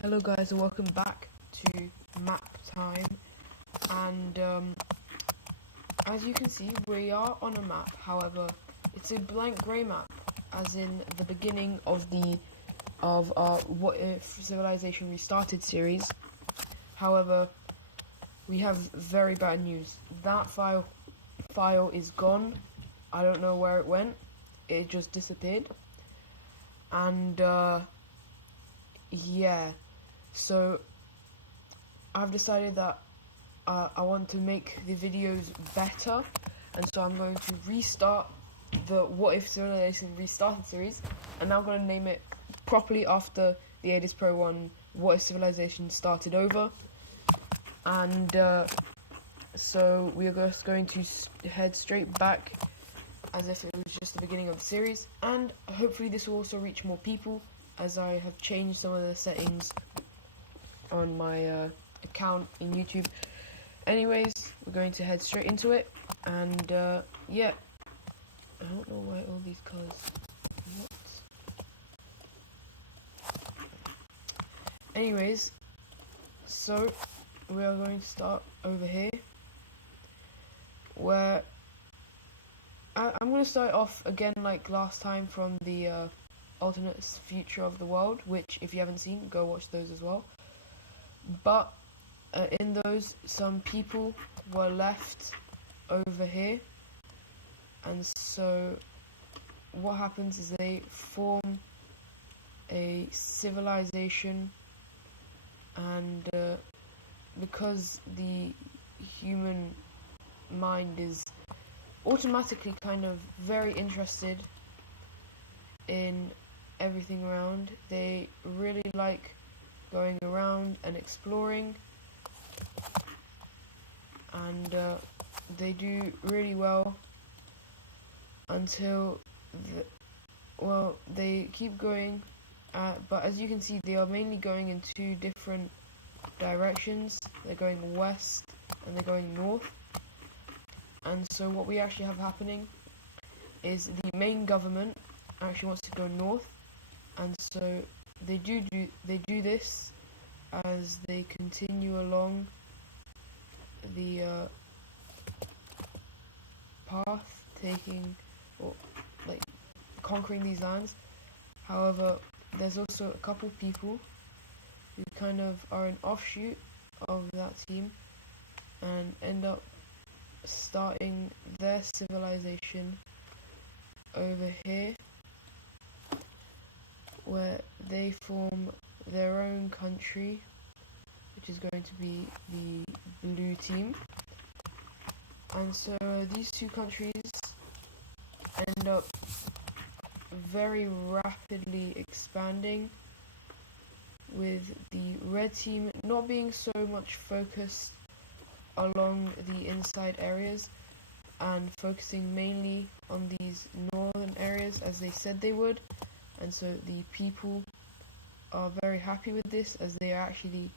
Hello guys and welcome back to map time, and as you can see we are on a map. However, it's a blank grey map, as in the beginning of our What If Civilization Restarted series. However, we have very bad news. That file is gone. I don't know where it went. It just disappeared. And yeah, so I've decided that I want to make the videos better, and so I'm going to restart the What If Civilization Restarted series, and now I'm going to name it properly after the Aedes Pro 1 What If Civilization Started Over. And so we are just going to head straight back as if it was just the beginning of the series, and hopefully this will also reach more people, as I have changed some of the settings on my account in YouTube. Anyways, we're going to head straight into it, and yeah, I don't know why all these colours. What? Anyways, so we are going to start over here, where I'm going to start off again like last time from the alternate future of the world, which if you haven't seen, go watch those as well. But in those, some people were left over here, and so what happens is they form a civilization, and because the human mind is automatically kind of very interested in everything around, they really like going around and exploring, and they do really well until they keep going, but as you can see they are mainly going in two different directions. They're going west and they're going north, and so what we actually have happening is the main government actually wants to go north, and so they do this as they continue along the path, taking or like conquering these lands. However, there's also a couple people who kind of are an offshoot of that team and end up starting their civilization over here, where they form their own country, which is going to be the blue team. And so these two countries end up very rapidly expanding, with the red team not being so much focused along the inside areas and focusing mainly on these northern areas as they said they would. And so the people are very happy with this, as they are actually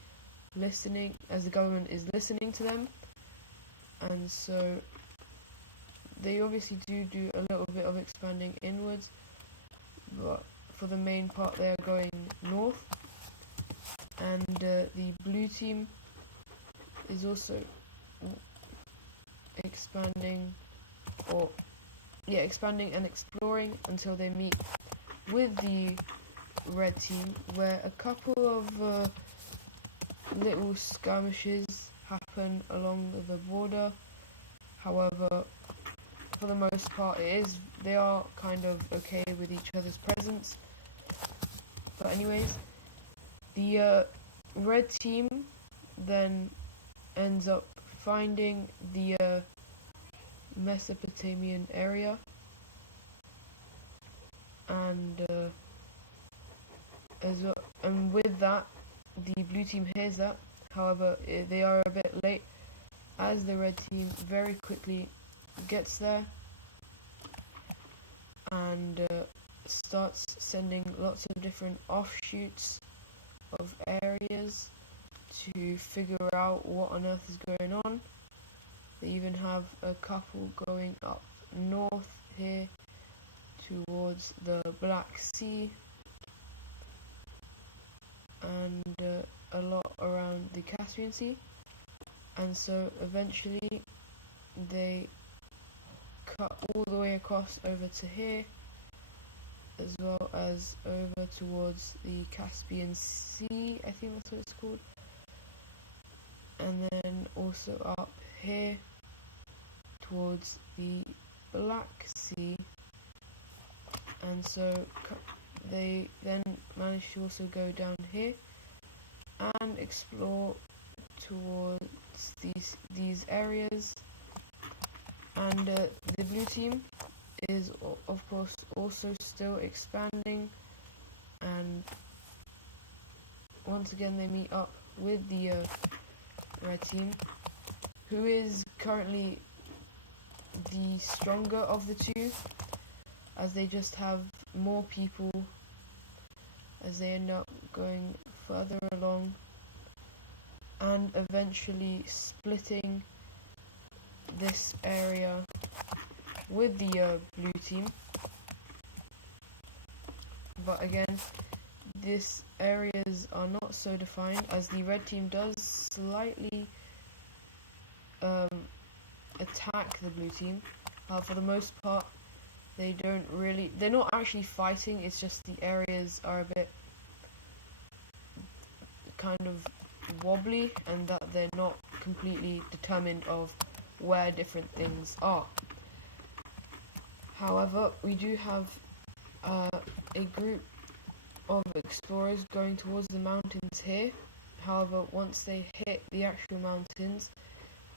listening, as the government is listening to them. And so they obviously do a little bit of expanding inwards, but for the main part they are going north. And the blue team is also expanding and exploring until they meet with the red team, where a couple of little skirmishes happen along the border. However, for the most part they are kind of okay with each other's presence. But anyways, the red team then ends up finding the Mesopotamian area, and and with that the blue team hears that. However, they are a bit late, as the red team very quickly gets there and starts sending lots of different offshoots of areas to figure out what on earth is going on. They even have a couple going up north here towards the Black Sea, and the Caspian Sea, and so eventually they cut all the way across over to here, as well as over towards the Caspian Sea, I think that's what it's called, and then also up here towards the Black Sea. And so they then managed to also go down here and explore towards these areas. And the blue team is of course also still expanding, and once again they meet up with the red team, who is currently the stronger of the two, as they just have more people as they end up going further along and eventually splitting this area with the blue team. But again, these areas are not so defined, as the red team does slightly attack the blue team. For the most part, they're not actually fighting, it's just the areas are a bit kind of wobbly, and that they're not completely determined of where different things are. However, we do have a group of explorers going towards the mountains here. However, once they hit the actual mountains,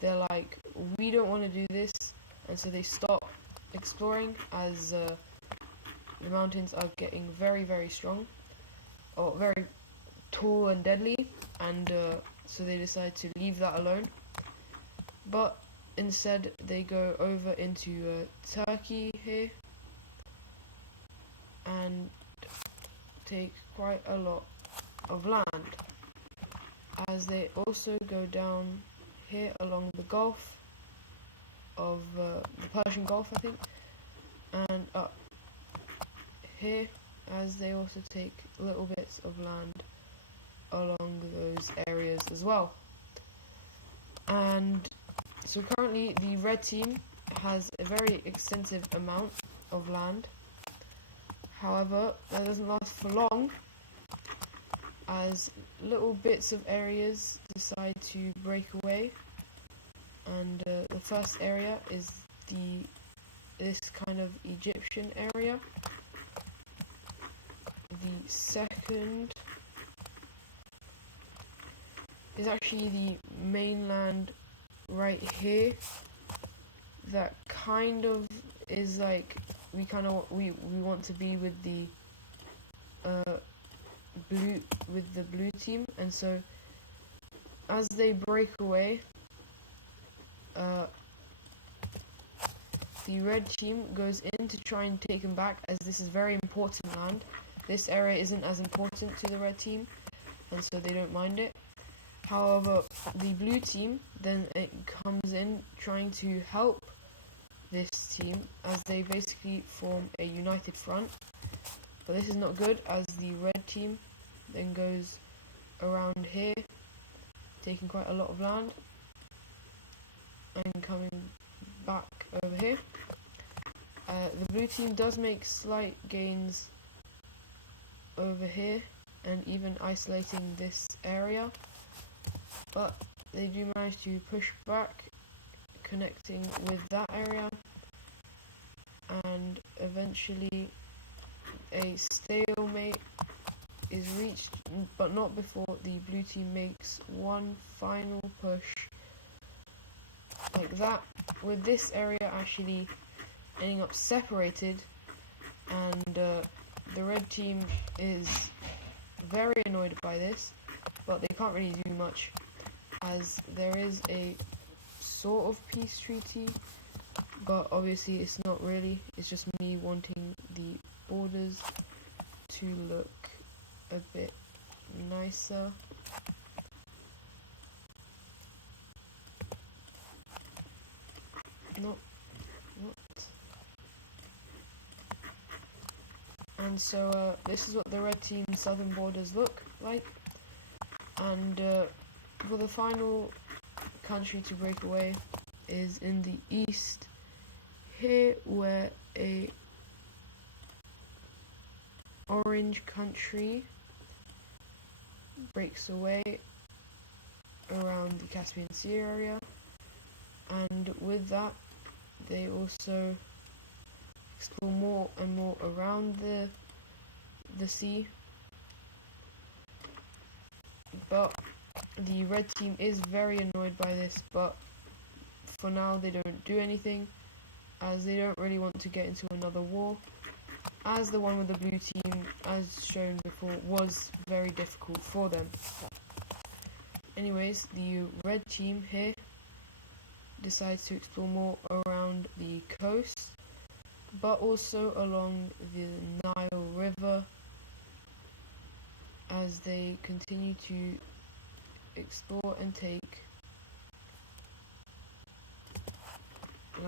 they're like, we don't want to do this, and so they stop exploring, as the mountains are getting very, very strong, or very tall and deadly, and so they decide to leave that alone. But instead they go over into Turkey here and take quite a lot of land, as they also go down here along the Gulf of the Persian Gulf, I think, and up here, as they also take little bits of land along those areas as well. And so currently the red team has a very extensive amount of land. However, that doesn't last for long, as little bits of areas decide to break away. And the first area is this kind of Egyptian area. The second is actually the mainland right here, that kind of is like we want to be with the blue team, and so as they break away, the red team goes in to try and take them back, as this is very important land. This area isn't as important to the red team, and so they don't mind it. However, the blue team then comes in trying to help this team, as they basically form a united front. But this is not good, as the red team then goes around here, taking quite a lot of land, and coming back over here. The blue team does make slight gains over here, and even isolating this area, but they do manage to push back, connecting with that area, and eventually a stalemate is reached, but not before the blue team makes one final push like that, with this area actually ending up separated, and the red team is very annoyed by this, but they can't really do much, as there is a sort of peace treaty, but obviously it's not really, it's just me wanting the borders to look a bit nicer. No, what? And so this is what the red team southern borders look like, and For the final country to break away is in the east here, where a orange country breaks away around the Caspian Sea area, and with that they also explore more and more around the sea. But the red team is very annoyed by this, but for now they don't do anything, as they don't really want to get into another war, as the one with the blue team, as shown before, was very difficult for them. Anyways, the red team here decides to explore more around the coast, but also along the Nile River, as they continue to explore and take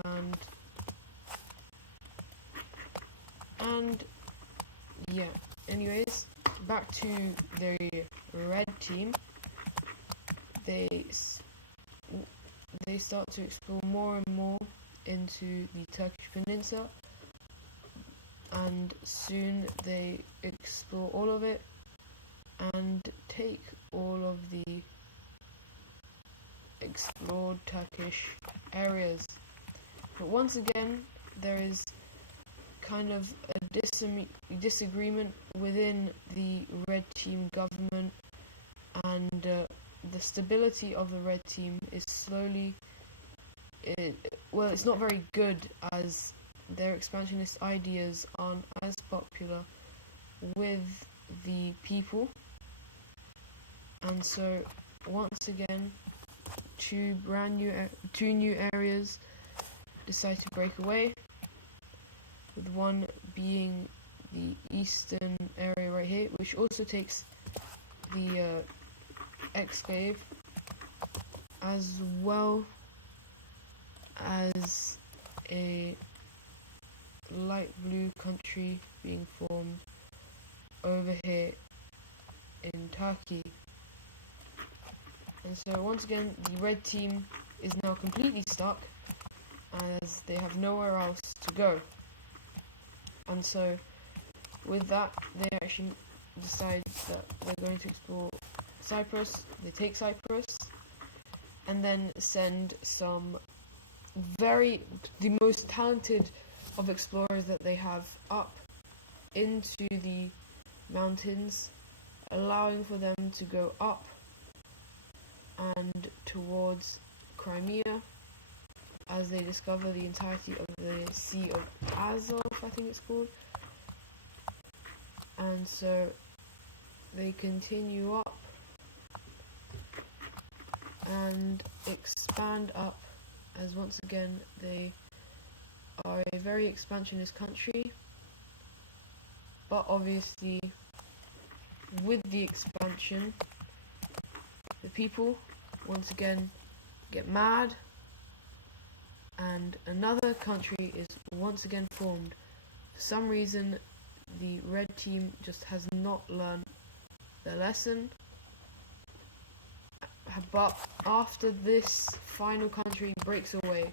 land. And yeah, anyways, back to the red team. They start to explore more and more into the Turkish peninsula, and soon they explore all of it and take all of the explored Turkish areas. But once again, there is kind of a disagreement within the red team government, and the stability of the red team is slowly, it's not very good, as their expansionist ideas aren't as popular with the people. And so once again, two new areas decide to break away, with one being the eastern area right here, which also takes the exclave, as well as a light blue country being formed over here in Turkey. And so once again, the red team is now completely stuck, as they have nowhere else to go. And so with that, they actually decide that they're going to explore Cyprus. They take Cyprus and then send the most talented of explorers that they have up into the mountains, allowing for them to go up and towards Crimea, as they discover the entirety of the Sea of Azov, I think it's called. And so they continue up and expand up, as once again they are a very expansionist country. But obviously, with the expansion, the people once again get mad, and another country is once again formed. For some reason, the red team just has not learned their lesson. But after this final country breaks away,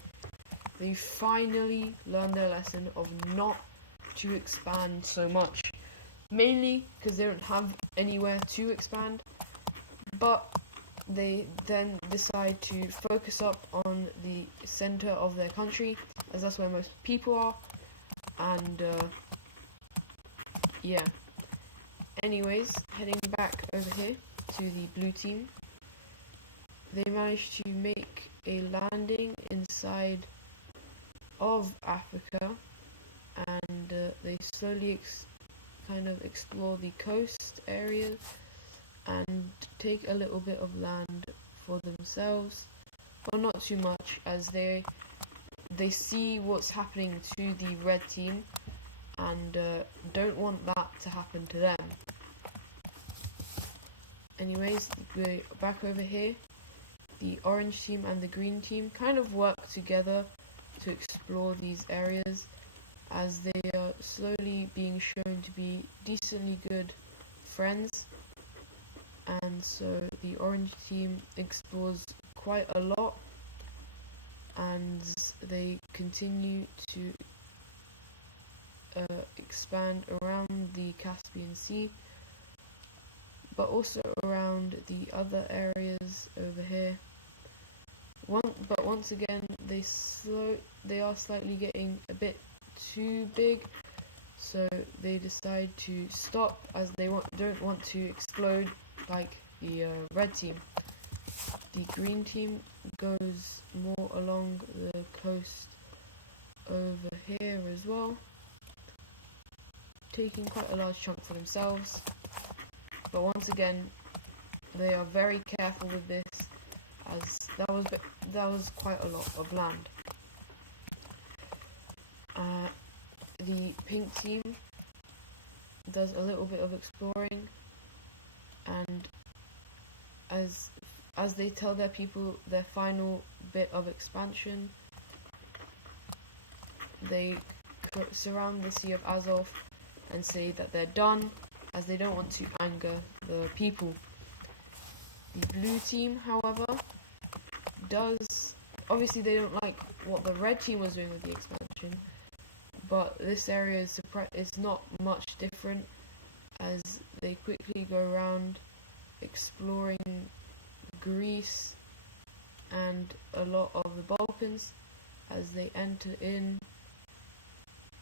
they finally learn their lesson of not to expand so much. Mainly because they don't have anywhere to expand, but they then decide to focus up on the center of their country, as that's where most people are. And yeah. Anyways, heading back over here to the blue team, they managed to make a landing inside of Africa, and they slowly kind of explore the coast area and take a little bit of land for themselves, but not too much, as they see what's happening to the red team and don't want that to happen to them. Anyways, we're back over here. The orange team and the green team kind of work together to explore these areas, as they are slowly being shown to be decently good friends. and so the orange team explores quite a lot, and they continue to expand around the Caspian Sea, but also around the other areas over here. But once again, they are slightly getting a bit too big, so they decide to stop as they don't want to explode like the red team. The green team goes more along the coast over here as well, taking quite a large chunk for themselves. But once again, they are very careful with this, as that was quite a lot of land. The pink team does a little bit of exploring, and as they tell their people their final bit of expansion, they surround the Sea of Azov and say that they're done, as they don't want to anger the people. The blue team, however, obviously they don't like what the red team was doing with the expansion, but this area is not much different, as they quickly go around exploring Greece and a lot of the Balkans, as they enter in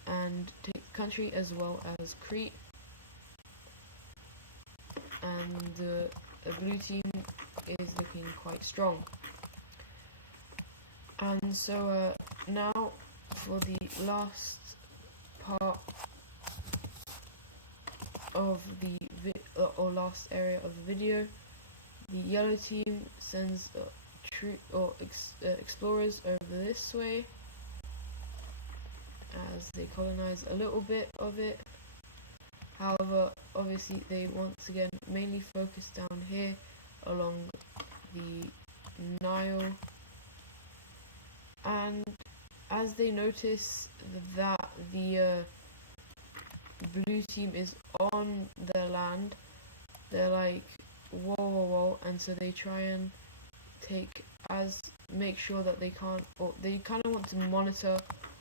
and take the country as well as Crete. And the blue team is looking quite strong. And so now for the last part of the last area of the video, the yellow team sends explorers over this way as they colonize a little bit of it. However, obviously they once again mainly focus down here along the Nile, and as they notice that the blue team is on their land, they're like, whoa, whoa, whoa, and so they try and make sure that they can't, or they kind of want to monitor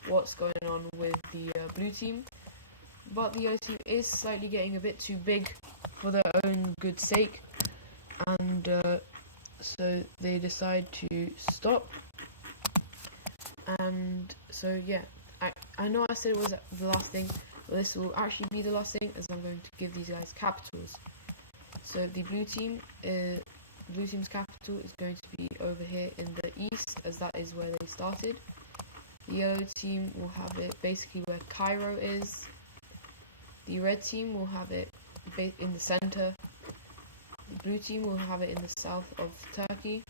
what's going on with the blue team. But the yellow team is slightly getting a bit too big for their own good sake, and so they decide to stop. And so yeah, I know I said it was the last thing, but this will actually be the last thing, as I'm going to give these guys capitals. So the blue team's capital is going to be over here in the east, as that is where they started. The yellow team will have it basically where Cairo is. The red team will have it in the center. The blue team will have it in the south of Turkey.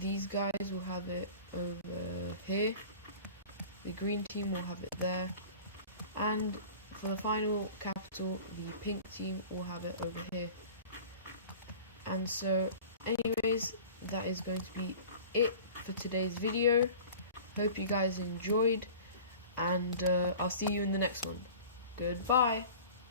These guys will have it over here. The green team will have it there. And for the final capital, the pink team will have it over here. And so, anyways, that is going to be it for today's video. Hope you guys enjoyed, and I'll see you in the next one. Goodbye.